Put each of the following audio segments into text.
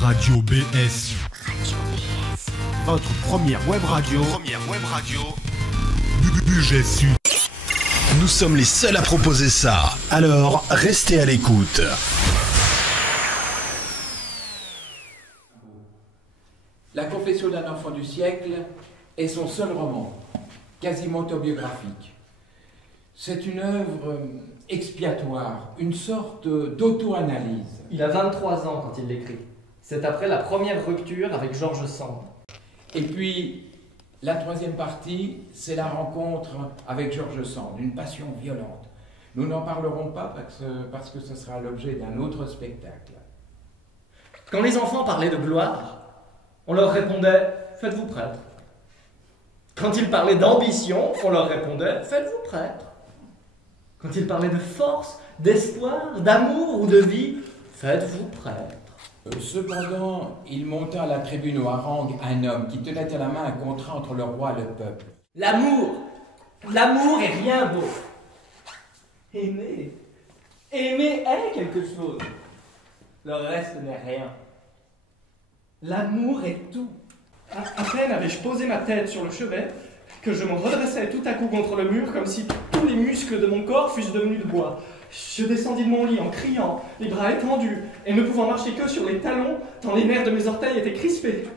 Radio BS. Votre première web radio. Budget Sud. Nous sommes les seuls à proposer ça. Alors, restez à l'écoute. La confession d'un enfant du siècle est son seul roman, quasiment autobiographique. C'est une œuvre expiatoire, une sorte d'auto-analyse. Il a 23 ans quand il l'écrit. C'est après la première rupture avec George Sand. Et puis, la troisième partie, c'est la rencontre avec George Sand, une passion violente. Nous n'en parlerons pas parce que ce sera l'objet d'un autre spectacle. Quand les enfants parlaient de gloire, on leur répondait « Faites-vous prêtre ». Quand ils parlaient d'ambition, on leur répondait « Faites-vous prêtre ». Quand ils parlaient de force, d'espoir, d'amour ou de vie, « Faites-vous prêtre ». Cependant, il monta à la tribune où harangue un homme qui tenait à la main un contrat entre le roi et le peuple. L'amour est rien d'autre. Aimer est quelque chose. Le reste n'est rien. L'amour est tout. À peine avais-je posé ma tête sur le chevet que je me redressais tout à coup contre le mur comme si tous les muscles de mon corps fussent devenus de bois. Je descendis de mon lit en criant, les bras étendus, et ne pouvant marcher que sur les talons, tant les nerfs de mes orteils étaient crispés.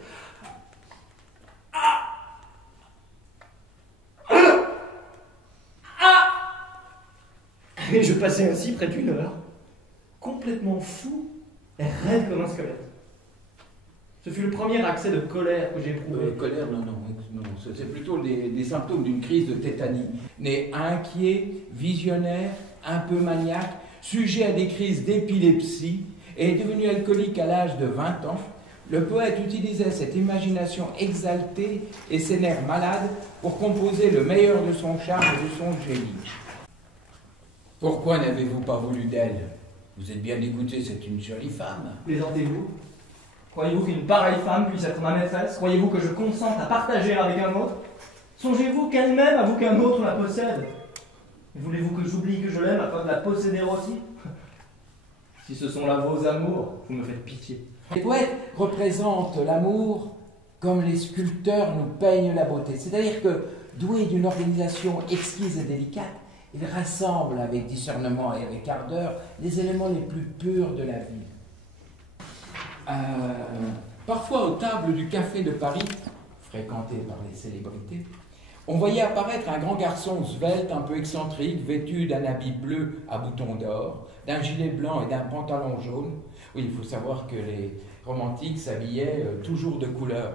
Et je passai ainsi près d'1 heure, complètement fou et raide comme un squelette. Ce fut le premier accès de colère que j'ai éprouvé. Colère, non, c'est plutôt des symptômes d'une crise de tétanie. Né inquiet, visionnaire, un peu maniaque, sujet à des crises d'épilepsie et devenu alcoolique à l'âge de 20 ans, le poète utilisait cette imagination exaltée et ses nerfs malades pour composer le meilleur de son charme et de son génie. Pourquoi n'avez-vous pas voulu d'elle? Vous êtes bien écouté, c'est une jolie femme. Plaisantez-vous? Croyez-vous qu'une pareille femme puisse être ma maîtresse? Croyez-vous que je consente à partager avec un autre? Songez-vous qu'elle-même avoue qu'un autre la possède? Voulez-vous que j'oublie que je l'aime afin de la posséder aussi? Si ce sont là vos amours, vous me faites pitié. Les poètes représentent l'amour comme les sculpteurs nous peignent la beauté. C'est-à-dire que, doués d'une organisation exquise et délicate, ils rassemblent avec discernement et avec ardeur les éléments les plus purs de la vie. Parfois, aux tables du café de Paris, fréquenté par les célébrités, on voyait apparaître un grand garçon svelte, un peu excentrique, vêtu d'un habit bleu à boutons d'or, d'un gilet blanc et d'un pantalon jaune. Oui, il faut savoir que les romantiques s'habillaient toujours de couleur,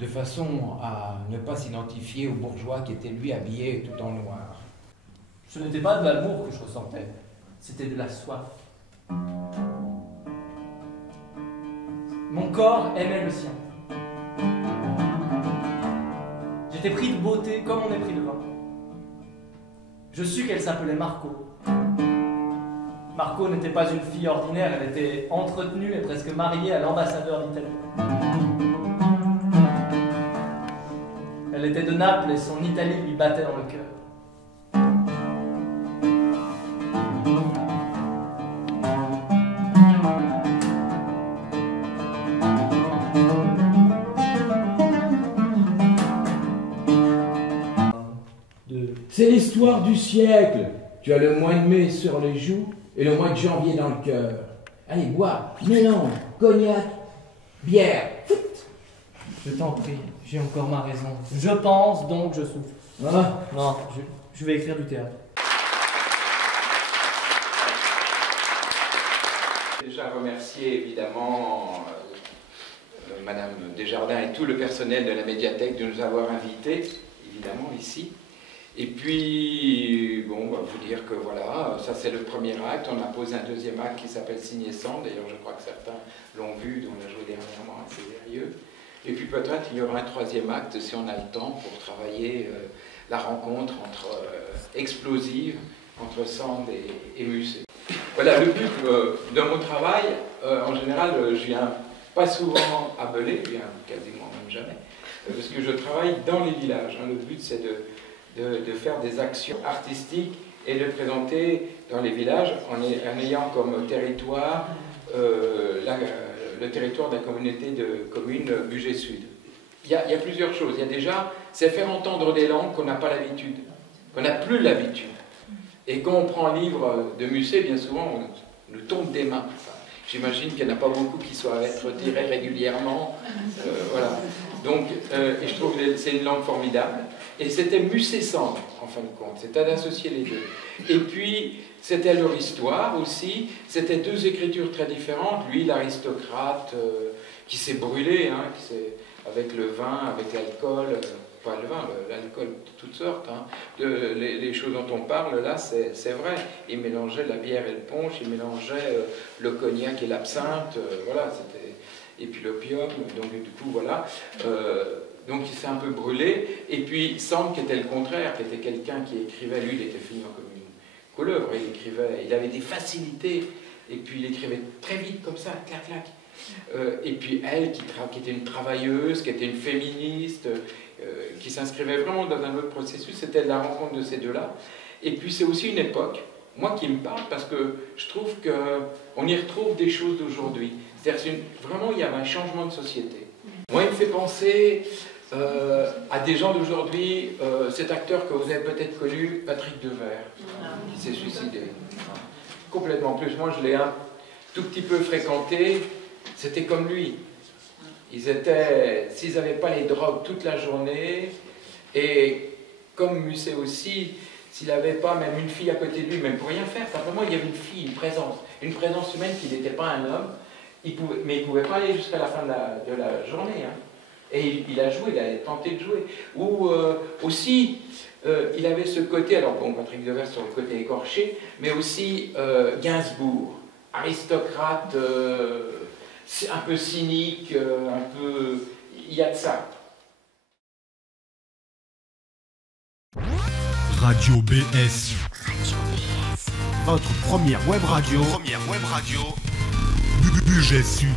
de façon à ne pas s'identifier au bourgeois qui était lui habillé tout en noir. Ce n'était pas de l'amour que je ressentais, c'était de la soif. Mon corps aimait le sien. J'étais pris de beauté comme on est pris de vin. Je sus qu'elle s'appelait Marco. Marco n'était pas une fille ordinaire, elle était entretenue et presque mariée à l'ambassadeur d'Italie. Elle était de Naples et son Italie lui battait dans le cœur. C'est l'histoire du siècle. Tu as le mois de mai sur les joues et le mois de janvier dans le cœur. Allez, bois, mélange, cognac, bière. Je t'en prie, j'ai encore ma raison. Je pense, donc je souffre. Ah. Non, je vais écrire du théâtre. Déjà remercier évidemment Madame Desjardins et tout le personnel de la médiathèque de nous avoir invités, évidemment, ici. Et puis, bon, vous dire que voilà, ça c'est le premier acte. On a posé un deuxième acte qui s'appelle Signé Sand. D'ailleurs, je crois que certains l'ont vu, on l'a joué dernièrement assez sérieux. Et puis peut-être il y aura un troisième acte si on a le temps pour travailler la rencontre explosive entre Sand et Musset. Voilà, le but de mon travail, en général, je viens pas souvent à Belay, je viens quasiment même jamais, parce que je travaille dans les villages. Le but c'est de faire des actions artistiques et de présenter dans les villages en ayant comme territoire le territoire de la communauté de communes Bugey Sud. Il y a plusieurs choses. Il y a déjà, c'est faire entendre des langues qu'on n'a pas l'habitude, qu'on n'a plus l'habitude. Et quand on prend un livre de Musset, bien souvent, on nous tombe des mains. Enfin, j'imagine qu'il n'y en a pas beaucoup qui soient à être retirés régulièrement. Voilà. Donc, et je trouve que c'est une langue formidable. Et c'était Musset-Sand, en fin de compte. C'était d'associer les deux. Et puis, c'était leur histoire aussi. C'était deux écritures très différentes. Lui, l'aristocrate qui s'est brûlé, hein, avec le vin, avec l'alcool. Pas le vin, l'alcool de toutes sortes. Hein. Les choses dont on parle, là, c'est vrai. Il mélangeait la bière et le punch, il mélangeait le cognac et l'absinthe. Voilà, c'était... Et puis l'opium, donc du coup, voilà. Donc il s'est un peu brûlé. Et puis Sand, qui était le contraire, qui était quelqu'un qui écrivait, lui, il était finissant comme une couleuvre. Il avait des facilités. Et puis il écrivait très vite, comme ça, clac, clac. Et puis elle, qui était une travailleuse, qui était une féministe, qui s'inscrivait vraiment dans un autre processus, c'était la rencontre de ces deux-là. Et puis c'est aussi une époque, moi qui me parle, parce que je trouve qu'on y retrouve des choses d'aujourd'hui. C'est-à-dire vraiment, il y avait un changement de société. Moi, il me fait penser à des gens d'aujourd'hui, cet acteur que vous avez peut-être connu, Patrick Devers, qui s'est suicidé. Complètement. En plus, moi, je l'ai un tout petit peu fréquenté. C'était comme lui. S'ils n'avaient pas les drogues toute la journée, et comme Musset aussi, s'il n'avait pas même une fille à côté de lui, même pour rien faire, simplement il y avait une fille, une présence humaine qui n'était pas un homme, mais il ne pouvait pas aller jusqu'à la fin de la journée. Hein. Et il a joué, il a tenté de jouer. Ou aussi, il avait ce côté, alors bon, Patrick Devers sur le côté écorché, mais aussi Gainsbourg, aristocrate, un peu cynique, un peu... Il y a de ça. Radio BS. Votre première web radio. Bugey Sud.